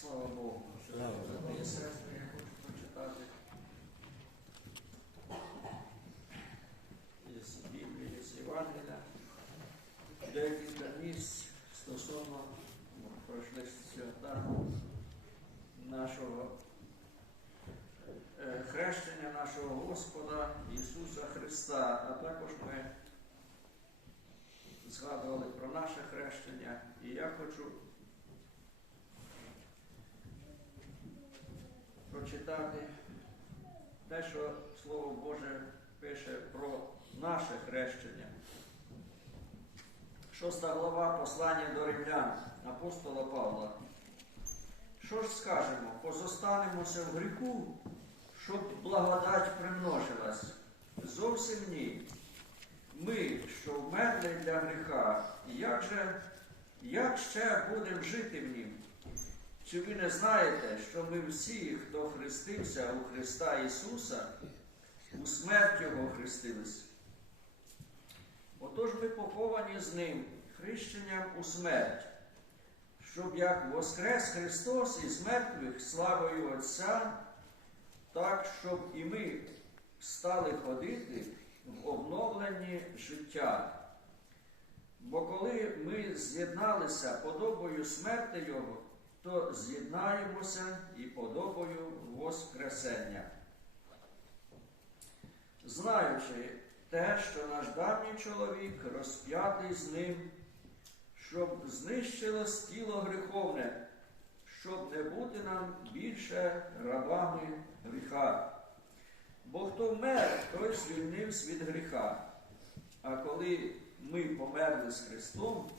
Слава Богу. Богу. Сестри, я хочу прочитати із Біблії, з Євангелія, декілька місць стосовно ну, пройшли свята нашого е, хрещення нашого Господа Ісуса Христа, а також ми згадували про наше хрещення, і я хочу прочитати те, що Слово Боже пише про наше хрещення. Шоста глава послання до римлян апостола Павла. Що ж скажемо? Позостанемося в гріху, щоб благодать примножилась? Зовсім ні. Ми, що вмерли для гріха, як же, як ще будемо жити в нім? Чи ви не знаєте, що ми всі, хто хрестився у Христа Ісуса, у смерть Його хрестились? Отож ми поховані з Ним хрещенням у смерть, щоб як воскрес Христос із мертвих славою Отця, так, щоб і ми стали ходити в обновленні життя. Бо коли ми з'єдналися подобою смерти Його, то з'єднаємося і подобою Воскресення. Знаючи те, що наш давній чоловік розп'ятий з ним, щоб знищилось тіло гріховне, щоб не бути нам більше рабами гріха. Бо хто вмер, той звільнився від гріха. А коли ми померли з Христом,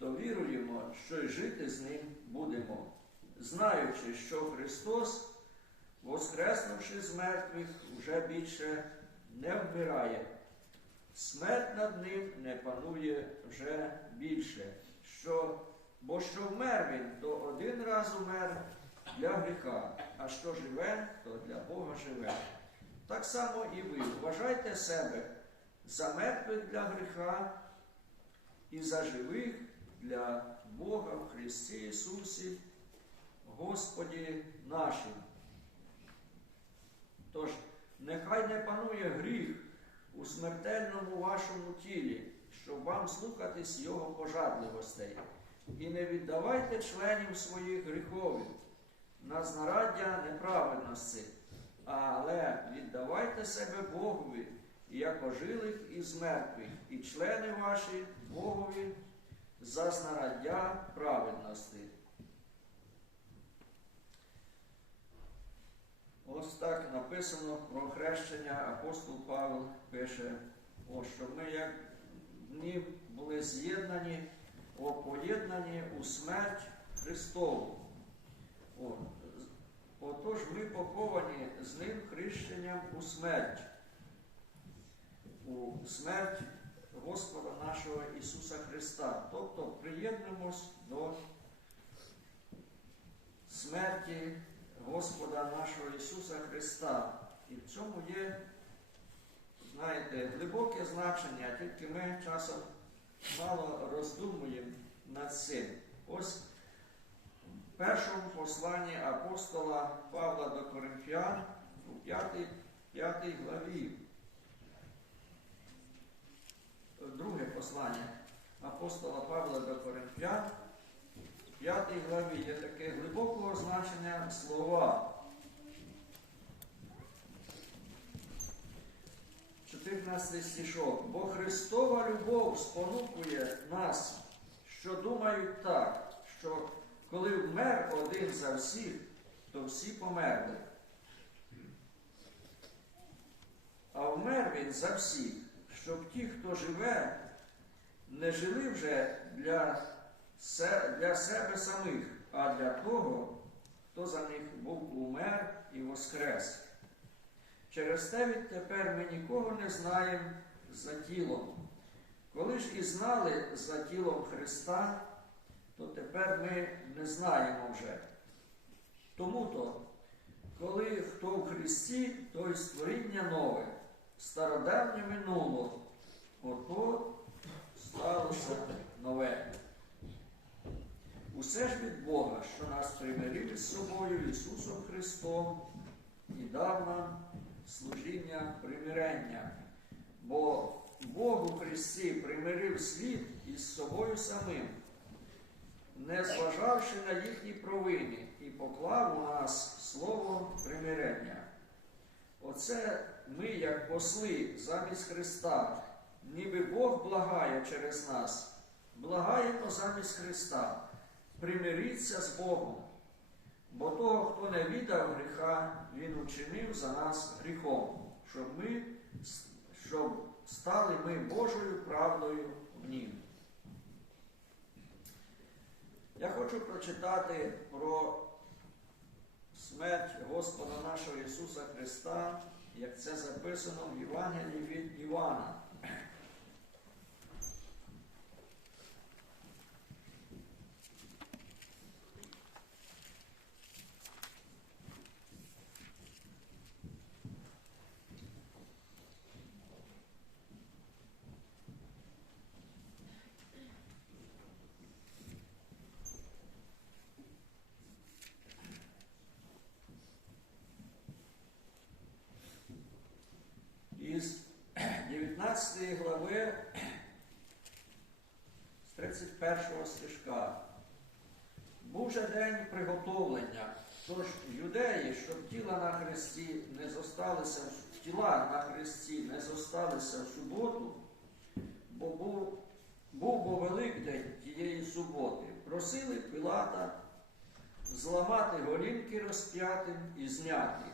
то віруємо, що й жити з ним будемо, знаючи, що Христос, воскреснувши з мертвих, вже більше не вмирає. Смерть над ним не панує вже більше. Що, бо що вмер він, то один раз умер для гріха, а що живе, то для Бога живе. Так само і ви вважайте себе за мертвих для гріха і за живих для Бога в Христі Ісусі, Господі нашим. Тож, нехай не панує гріх у смертельному вашому тілі, щоб вам слухатись Його пожадливостей, і не віддавайте членів своїх гріхові на знараддя неправедності, але віддавайте себе Богові, як ожилих із мертвих, і члени ваші Богові за знараддя праведності. Ось так написано про хрещення апостол Павел пише, о, що ми як дні були з'єднані, поєднані у смерть Христову. Отож ми поховані з ним хрещенням у смерть, у смерть Господа нашого Ісуса Христа. Тобто приєднуємось до смерті Господа нашого Ісуса Христа. І в цьому є, знаєте, глибоке значення, тільки ми часом мало роздумуємо над цим. Ось в першому посланні апостола Павла до Коринфян у 5, 5 главі. Друге послання апостола Павла до Коринфян, в 5 главі є таке глибокого значення слова. 14 стишок. Бо Христова любов спонукує нас, що думають так, що коли вмер один за всіх, то всі померли. А вмер він за всіх, щоб ті, хто живе, не жили вже для, се- для себе самих, а для того, хто за них був умер і воскрес. Через те відтепер ми нікого не знаємо за тілом. Коли ж і знали за тілом Христа, то тепер ми не знаємо вже. Тому то, коли хто в Христі, той створіння нове, стародавнє минуло, ото сталося нове. Усе ж від Бога, що нас примирив із собою Ісусом Христом і дав нам служіння примирення. Бо Бог у Христі примирив світ із собою самим, не зважавши на їхні провини, і поклав у нас слово примирення. Оце ми, як посли замість Христа, ніби Бог благає через нас, благаємо замість Христа, примиріться з Богом. Бо того, хто не віддав гріха, Він учинив за нас гріхом, щоб ми щоб стали ми Божою правдою в нім. Я хочу прочитати про смерть Господа нашого Ісуса Христа, як це записано в Євангелії від Івана. Був же день приготовлення, тож юдеї, щоб тіла на хресті не зосталися, тіла на хресті не зосталися в суботу, бо був, був бо Великдень тієї суботи, просили Пилата зламати голінки розп'ятим і зняти.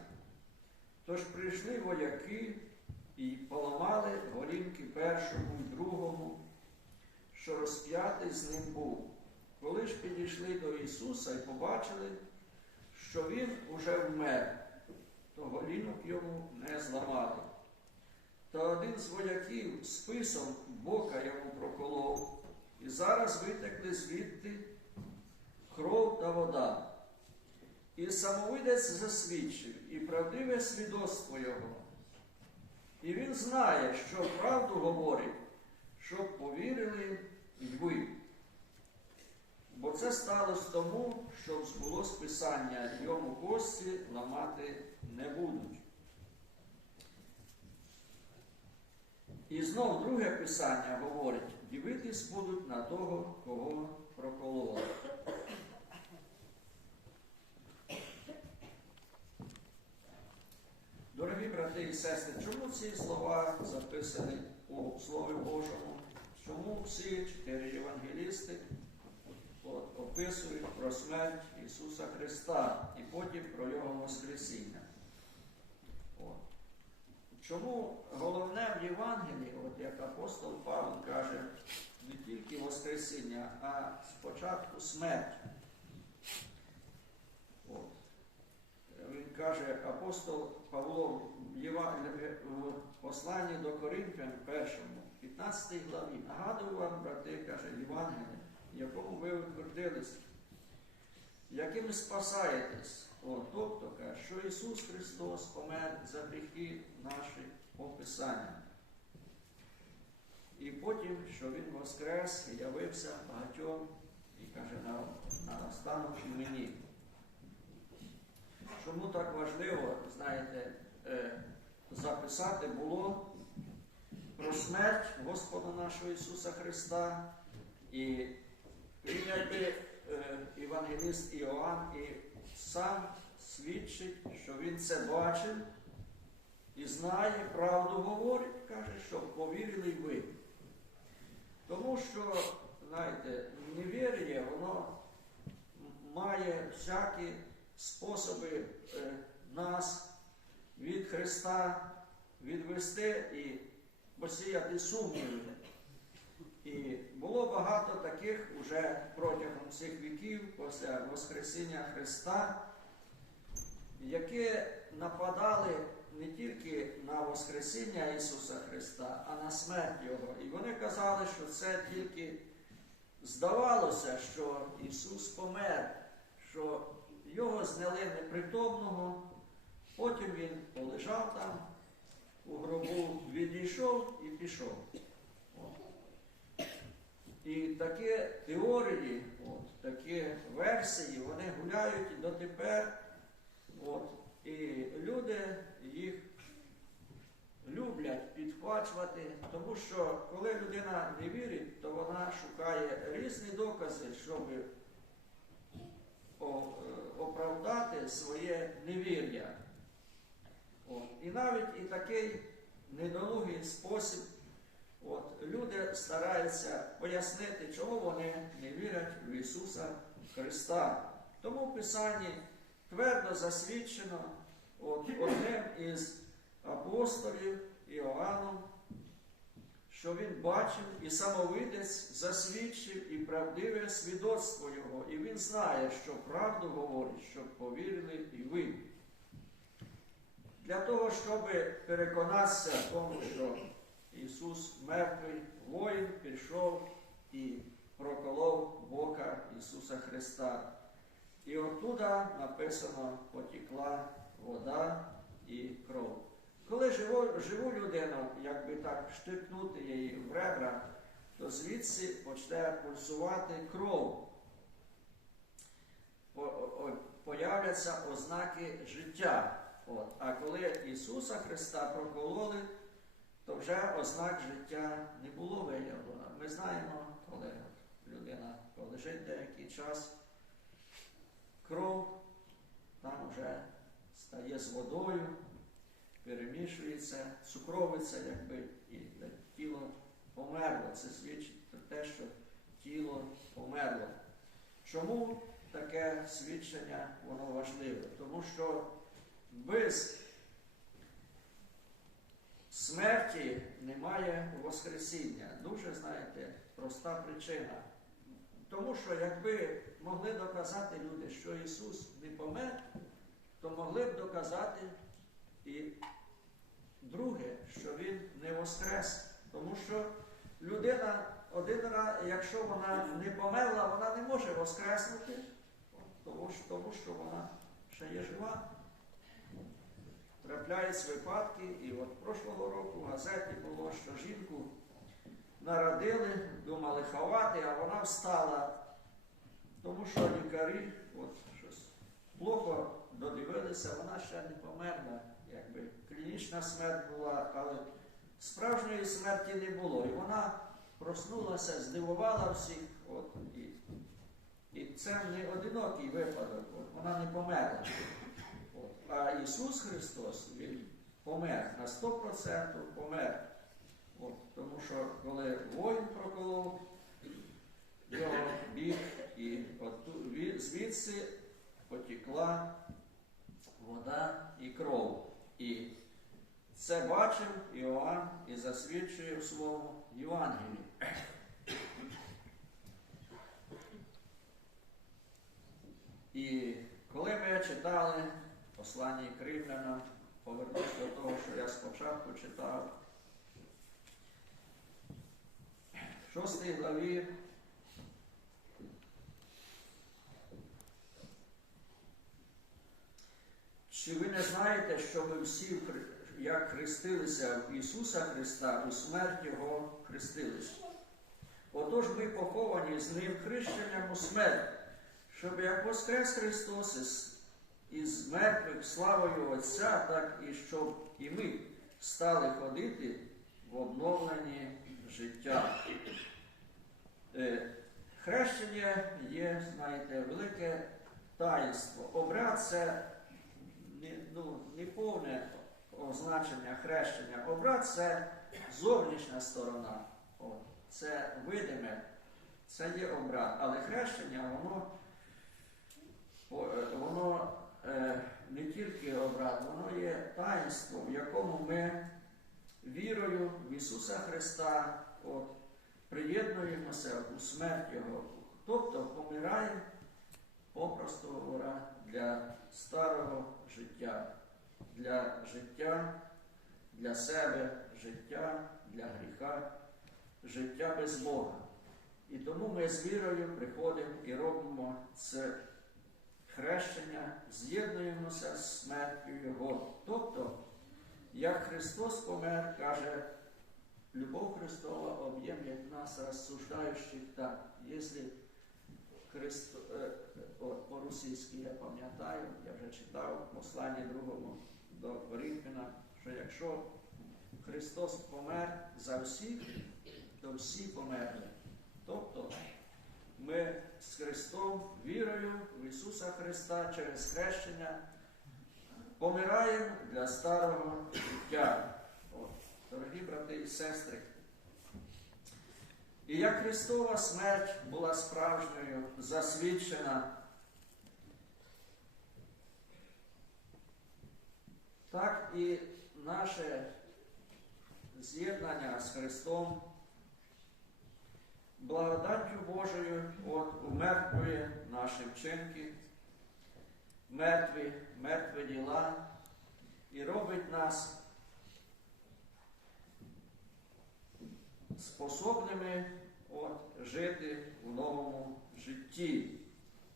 Тож прийшли вояки і поламали голінки першому і другому, що розп'ятий з ним був. Коли ж підійшли до Ісуса і побачили, що Він уже вмер, то голінок йому не зламали. Та один з вояків списом бока йому проколов, і зараз витекли звідти кров та вода. І самовидець засвідчив, і правдиве свідоцтво його. І він знає, що правду говорить, щоб повірили й ви. Бо це сталося тому, щоб було списання йому кості ламати не будуть. І знов друге писання говорить, дивитись будуть на того, кого прокололи. Дорогі брати і сестри, чому ці слова записані у Слові Божому? Чому всі чотири євангелісти описують про смерть Ісуса Христа і потім про Його Воскресіння? От. Чому головне в Євангелії, от як апостол Павло каже, не тільки Воскресіння, а спочатку смерть. От. Він каже, апостол Павло в посланні до Коринфян, першому, 15 главі, нагадую вам, брати, каже, Євангелія, якому ви утвердились, яким спасаєтесь. О, тобто, що Ісус Христос помер за гріхи наші описання. І потім, що Він воскрес і явився багатьом і каже, на, на останочі мені. Чому так важливо, знаєте, е, записати було про смерть Господа нашого Ісуса Христа. І він якби е, Євангеліст Іоанн і сам свідчить, що він це бачив і знає, правду говорить, каже, щоб повірили ви. Тому що, знаєте, невір'я, воно має всякі способи е, нас від Христа відвести і посіяти сумніви. І було багато таких уже протягом цих віків, після Воскресіння Христа, які нападали не тільки на Воскресіння Ісуса Христа, а на смерть Його. І вони казали, що це тільки здавалося, що Ісус помер, що його зняли непритомного, потім він полежав там у гробу, відійшов і пішов. І такі теорії, от, такі версії, вони гуляють дотепер. От, і люди їх люблять підхвачувати, тому що коли людина не вірить, то вона шукає різні докази, щоб оправдати своє невір'я. І навіть і такий недолугий спосіб от, люди стараються пояснити, чому вони не вірять в Ісуса Христа. Тому в Писанні твердо засвідчено от, одним із апостолів Іоанном, що він бачив і самовидець засвідчив і правдиве свідоцтво його, і він знає, що правду говорить, щоб повірили і ви. Для того, щоб переконатися в тому, що Ісус мертвий воїн пішов і проколов бока Ісуса Христа. І оттуда написано потекла вода і кров. Коли живу, живу людину, якби так штикнути її в ребра, то звідси почне пульсувати кров. Появляться ознаки життя. От. А коли Ісуса Христа прокололи, то вже ознак життя не було виявлено. Ми знаємо, коли людина полежить деякий час, кров там вже стає з водою, перемішується, цукровиться, якби, і тіло померло. Це свідчить про те, що тіло померло. Чому таке свідчення воно важливе? Тому що без смерті немає Воскресіння. Дуже, знаєте, проста причина. Тому що якби могли доказати люди, що Ісус не помер, то могли б доказати і друге, що Він не воскрес. Тому що людина один раз, якщо вона не померла, вона не може воскреснути, тому що вона ще є жива. Трапляються випадки, і от прошлого року в газеті було, що жінку народили, думали ховати, а вона встала, тому що лікарі от щось плохо додивилися, вона ще не померла. Якби клінічна смерть була, але справжньої смерті не було. І вона проснулася, здивувала всіх. От, і, і це не одинокий випадок, от, вона не померла. А Ісус Христос, Він помер на 100% помер. От, тому що коли воїн проколов його бік, і от, звідси потекла вода і кров. І це бачив Іоанн і засвідчує в своєму Євангелії. І коли ми читали послання Кривлянам, повернусь до того, що я спочатку читав, в шостій главі Чи ви не знаєте, що ми всі, як хрестилися в Ісуса Христа, у смерть Його хрестилися? Отож ми поховані з Ним хрещенням у смерть, щоб як воскрес Христос із, мертвих славою Отця, так і щоб і ми стали ходити в обновленні життя. Е, Хрещення є, знаєте, велике таїнство. Обряд це не, ну, не повне означення хрещення. Обряд це зовнішня сторона. Це видиме, це є обряд. Але хрещення, воно, е, воно не тільки обряд, воно є таїнство, в якому ми вірою в Ісуса Христа от, приєднуємося у смерть Його. Тобто помираємо, попросту говоря, для старого життя, для життя, для себе, життя для гріха, життя без Бога. І тому ми з вірою приходимо і робимо це хрещення, з'єднуємося з смертю Його. Тобто, як Христос помер, каже любов Христова объемлет нас, рассуждающих так. Если Христо, е, по-російськи я пам'ятаю, я вже читав в посланні другому до Корінфяна, що якщо Христос помер за всіх, то всі померли. Тобто ми з Христом вірою в Ісуса Христа через хрещення помираємо для старого життя. От, дорогі брати і сестри. І як Христова смерть була справжньою, засвідчена, так і наше з'єднання з Христом благодаттю Божою от, умертвує наші вчинки, мертві, мертві діла і робить нас способними от, жити у новому житті.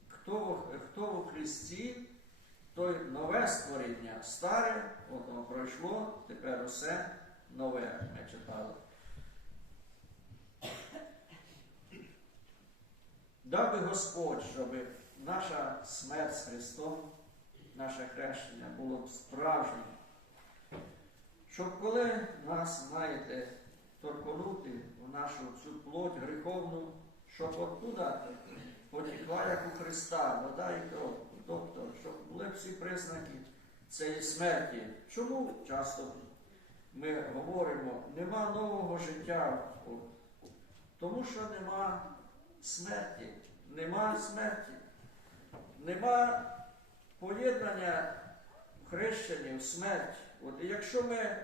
Хто, хто у Христі, той нове створіння, старе, воно пройшло, тепер усе нове ми читали. Дав би Господь, щоб наша смерть з Христом, наше хрещення було б справжнім. Щоб коли нас, знаєте, торкнути в нашу цю плоть гріховну, щоб оттуда потекла, як у Христа, вода і кров. Тобто, щоб були всі признаки цієї смерті. Чому часто ми говоримо, нема нового життя? Тому що нема смерті. Нема смерті. Нема поєднання в хрещенні в смерть. От, якщо ми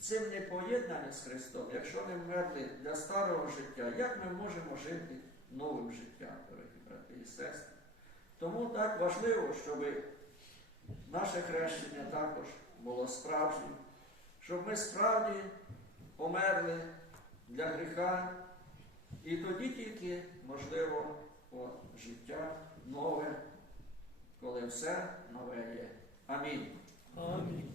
цим не поєднані з Христом, якщо не вмерли для старого життя, як ми можемо жити новим життям, дорогі брати і сестри? Тому так важливо, щоб наше хрещення також було справжнім, щоб ми справді померли для гріха, і тоді тільки можливо от, життя нове, коли все нове є. Амінь. Амінь.